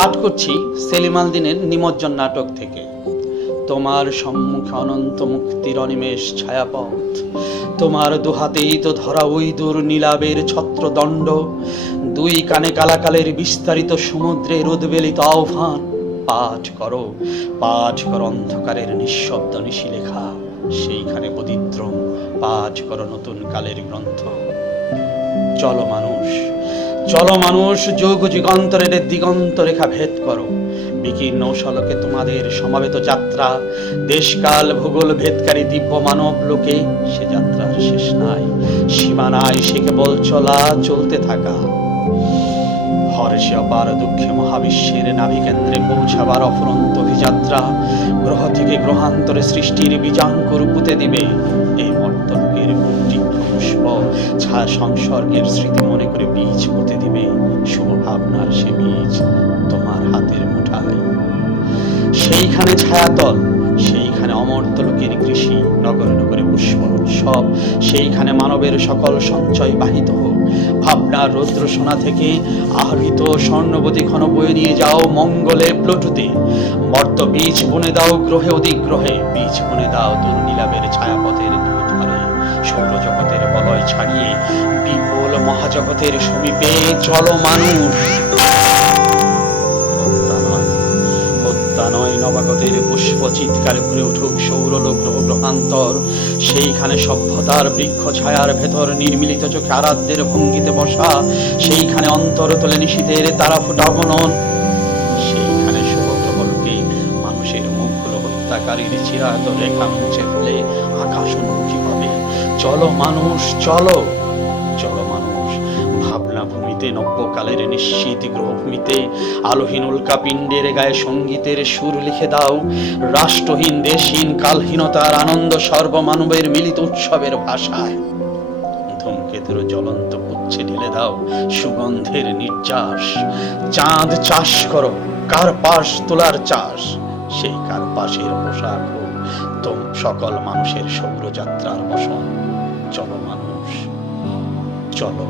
পাঠ করছি সেলিম আল দীনের নিমজ্জন নাটক থেকে। তোমার সম্মুখে অনন্ত মুক্তির অনিমেষ ছায়াপথ, তোমার দুহাতেই তো ধরা ওই দূর নীলাবের ছত্রদণ্ড, দুই কানে কালাকালের বিস্তারিত সমুদ্রের উদ্বেলিত আহ্বান। পাঠ করো অন্ধকারের নিঃশব্দ নিশিলেখা, সেইখানে বদিদ্রম পাঠ করো নতুন কালের গ্রন্থ। চলো মানুষ যোগ যুগান্তরের দিগন্ত রেখা ভেদ করো। বিকীর্ণ সড়কে তোমাদের সমাবেত যাত্রা, দেশকাল ভূগোল ভেদকারী দিব্য মানব লোকে সে যাত্রার শেষ নাই, সীমা নাই, সে কেবল চলতে থাকা। হর্ষে অপার দুঃখে মহাবিশ্বের নাভিকেন্দ্রে পৌঁছাবার অফুরন্ত অভিযাত্রা, গ্রহ থেকে গ্রহান্তরে সৃষ্টির বীজাঙ্কুর পুঁতে দিবে এই মর্তলোকের পুষ্প ছায়া সংসর্গের স্মৃতি মনে করে বীজ পুঁতে দিবে শুভ ভাবনার সে বীজ তোমার হাতের মুঠায়। সেইখানে ছায়াতল, সেইখানে অমর্তলোকের কৃষি, নগরে নগরে পুষ্প উৎসব, সেইখানে মানবের সকল সঞ্চয় বাহিত হোক। ভাবনার রৌদ্র সোনা থেকে আহৃত স্বর্ণবতী ক্ষণ বয়ে নিয়ে যাও মঙ্গলে প্লুটোতে। মর্ত বীজ বুনে দাও গ্রহে অধিগ্রহে, বীজ বুনে দাও দুর্নীলাবের ছায়াপথের দুই ধারে। সৌরজগতের বলয় ছাড়িয়ে বিপুল মহাজগতের সমীপে চলো মানুষ। নয় নবাগতের পুষ্প চিৎকারে ভরে উঠুক সৌরলোক গ্রহ গ্রহান্তর, সেইখানে সভ্যতার বৃক্ষ ছায়ার ভেতর নির্মিলিত চোখে আরাধ্যের ভঙ্গিতে বসা, সেইখানে অন্তর তোলে নিশীথের তারা ফোটা বনন, সেইখানে শুভগ্রহলোকে মানুষের মুখগুলো হত্যাকারীর চিরায়ত রেখা মুছে ফেলে আকাশ উন্মুখী হবে। চলো মানুষ, চলো মানুষ। ভাবনা ভূমিতে নব্যকালের নিশ্চিত গ্রহভূমিতে আলোহীন উল্কাপিণ্ডের গায়ে সঙ্গীতের সুর লিখে দাও। রাষ্ট্রহীন দেশহীন কালহীনতার আনন্দ সর্বমানবের মিলিত উৎসবের ভাষায়। ধূমকেতুর জ্বলন্ত পুচ্ছে ঢেলে দাও সুগন্ধের নির্যাস। চাঁদ চাষ করো, কার্পাস তোলার চাষ, সেই কার্পাসের পোশাক হোক সকল মানুষের সৌরযাত্রার বসন। চলো মানুষ, চলো।